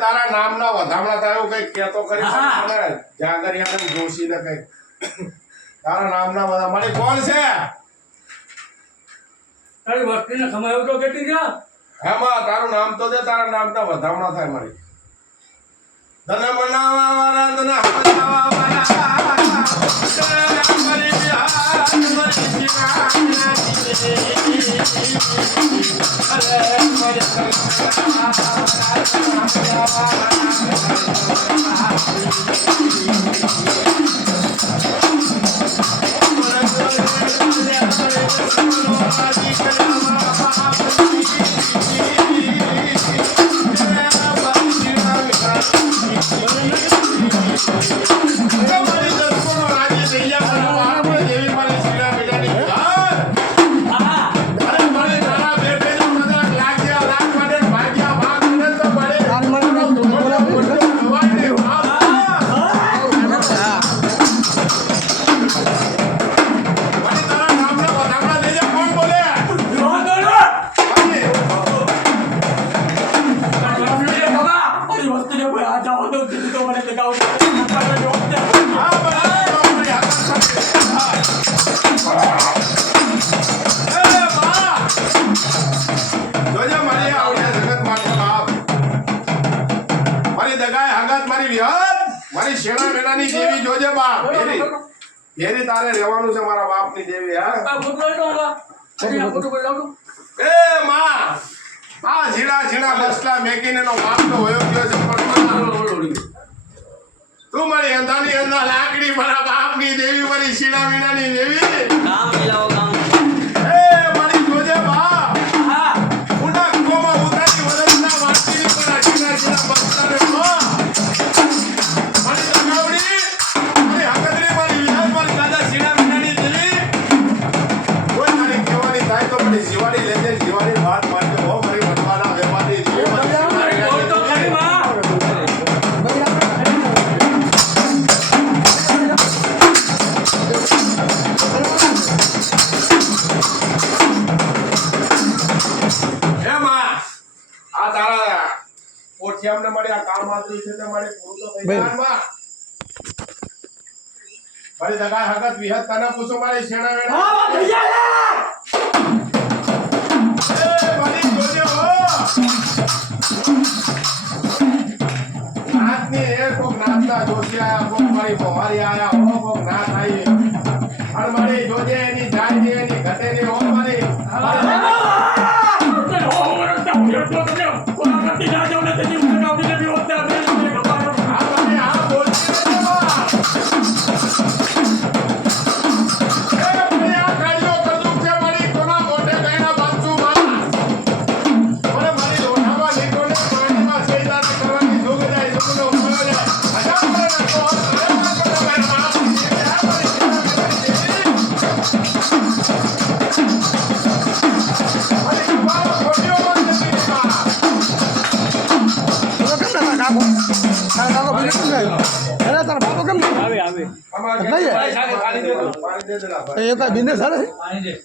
તારા નામના વધામણા થાય એવું કઈ કેતો કરી જાગરિયા જોશી ને કઈ તારા નામના બધા મારી કોણ છે તારી વસ્તીને ખમાયો તો કેટલી ગયા હેમાં તારું નામ તો દે તારા નામના વધામણા થાય મારી તને મનાવા વાળા તને હમણાવા વાળા મારી બિહાર મારી બિહાર અરે મારી મારી શેણા મેણાની દેવી જોજે બાપ એરી તારે રહેવાનું છે મારા બાપની દેવી એ માં આ ઝીણા ઝીણા બસલા મેકીને નો બાપ તો હોયો ગયો છે તું મારી અંધાની અંધા લાકડી મારા બાપની દેવી મારી શેણા મેણાની દેવી કામ મિલાવો કામ એ મારી જોજે બાપ હા ઉના કોમાં ઉતારી વરસના વાટી પર ઝીણા ઝીણા બસલા રે જીવાડી લેજે જીવાડી વાત માટે બહુ ફરી બનવાના વેપારી એમાં આ તારા ઓઠિયામને મળી આ કામ આદરી છે તે મળી પૂરું તો થઈ જાય મારી દગાય હગત વિહત તને પૂછો મારી શેણા વેણા હા થઈ જાય જોશિયા કોક મારી મોહારી આયા હો કોક ના થાય અને મારી જોજે એની જાય છે એની ઘટે ની હો મારી બિઝનેસ